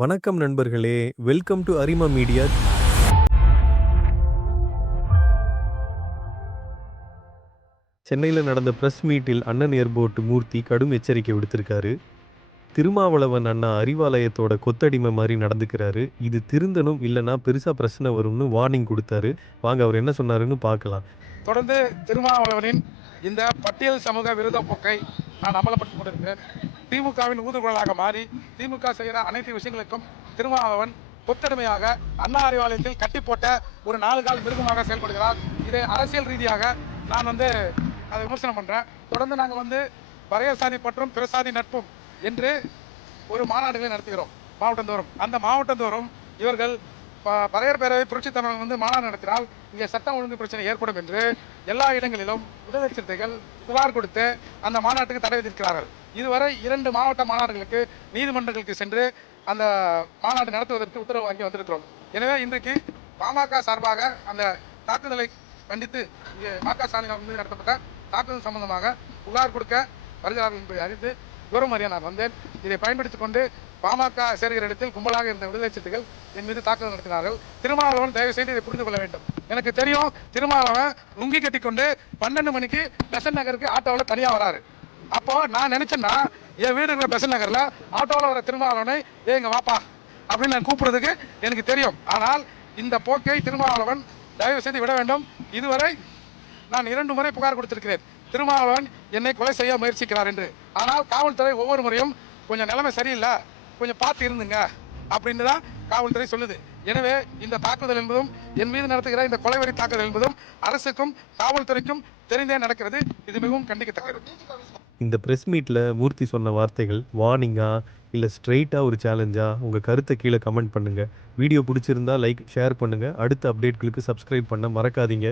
வணக்கம் நண்பர்களே welcome to Arima media. சென்னையில் நடந்த பிரஸ் மீட்டில் அண்ணன் ஏர்போர்ட் மூர்த்தி கடும் எச்சரிக்கை விடுத்திருக்காரு. திருமாவளவன் அண்ணா அறிவாலயத்தோட கொத்தடிமை மாதிரி நடந்துக்கிறாரு. இது திருந்தனும் இல்லைனா பெருசாக பிரச்சனை வரும்னு வார்னிங் கொடுத்தாரு. வாங்க அவர் என்ன சொன்னாருன்னு பார்க்கலாம். தொடர்ந்து திருமாவளவனின் இந்த பட்டியல் சமூக விரோத போக்கை நான் அமலப்படுத்திக் கொண்டிருக்கிறேன். திமுகவின் ஊதுகுழலாக மாறி திமுக செய்கிற அனைத்து விஷயங்களுக்கும் திருமாவளவன் கொத்தடிமையாக அண்ணா அறிவாலயத்தில் கட்டி போட்ட ஒரு நாலு கால் மிருகமாக செயல்படுகிறார். இதை அரசியல் ரீதியாக நான் வந்து அதை விமர்சனம் பண்ணுறேன் தொடர்ந்து நாங்கள் வந்து பறையர் சாதி பற்றும் பிறசாதி நட்பும் என்று ஒரு மாநாடுகளை நடத்துகிறோம் மாவட்டந்தோறும். அந்த மாவட்டந்தோறும் இவர்கள் பறையர் பேரவை புரட்சி தமிழகம் வந்து மாநாடு நடத்தினால் இங்கே சட்டம் ஒழுங்கு பிரச்சனை ஏற்படும் என்று எல்லா இடங்களிலும் விடுதலை புகார் கொடுத்து அந்த மாநாட்டுக்கு தடை விதிக்கிறார்கள். இதுவரை இரண்டு மாவட்ட மாநாடுகளுக்கு நீதிமன்றங்களுக்கு சென்று அந்த மாநாடு நடத்துவதற்கு உத்தரவு வாங்கி வந்திருக்கிறோம். எனவே இன்றைக்கு பாமக சார்பாக அந்த தாக்குதலை கண்டித்து இங்கே மாக்க ஸ்டாலின் வந்து நடத்தப்பட்ட தாக்குதல் சம்பந்தமாக புகார் கொடுக்க வருகிறார்கள் என்பதை அறிந்து விவரம் நான் வந்தேன். இதை பயன்படுத்திக் கொண்டு பாமக சேர்கிற இடத்தில் கும்பலாக இருந்த விடுதலை சிறுத்தைகள் என் மீது தாக்குதல் நடத்தினார்கள். திருமாவளவன் தயவு செய்து இதை புரிந்து கொள்ள வேண்டும். எனக்கு தெரியும் திருமாவளவன் லுங்கி கட்டிக்கொண்டு பன்னெண்டு மணிக்கு பெசன் நகருக்கு ஆட்டோவில் தனியாக வராரு. அப்போ நான் நினைச்சேன்னா என் வீடு இருக்கிற பெசன் நகரில் ஆட்டோவில் வர திருமாவளவனை ஏங்க வாப்பா அப்படின்னு நான் கூப்பிடுறதுக்கு எனக்கு தெரியும். ஆனால் இந்த போக்கை திருமாவளவன் தயவு செய்து விட வேண்டும். இதுவரை நான் இரண்டு முறை புகார் கொடுத்திருக்கிறேன். திருமாவளவன் என்னை கொலை செய்ய முயற்சிக்கிறார் என்று. ஆனால் காவல்துறை ஒவ்வொரு முறையும் கொஞ்சம் நிலைமை சரியில்லை. கொஞ்சம் பார்த்து இருந்துங்க அப்படின்னு தான் காவல்துறை சொல்லுது. எனவே இந்த தாக்குதல் என்பதும் என் மீது நடத்துகிற இந்த கொலைவரி தாக்குதல் என்பதும் அரசுக்கும் காவல்துறைக்கும் தெரிந்தே நடக்கிறது. இது மிகவும் கண்டிக்கத்தக்கது. இந்த ப்ரெஸ் மீட்டில் மூர்த்தி சொன்ன வார்த்தைகள் வார்னிங்கா இல்லை ஸ்ட்ரெயிட்டாக ஒரு சேலஞ்சா உங்கள் கருத்தை கீழே கமெண்ட் பண்ணுங்கள் வீடியோ பிடிச்சிருந்தா லைக் ஷேர் பண்ணுங்கள் அடுத்த அப்டேட்களுக்கு சப்ஸ்கிரைப் பண்ண மறக்காதீங்க.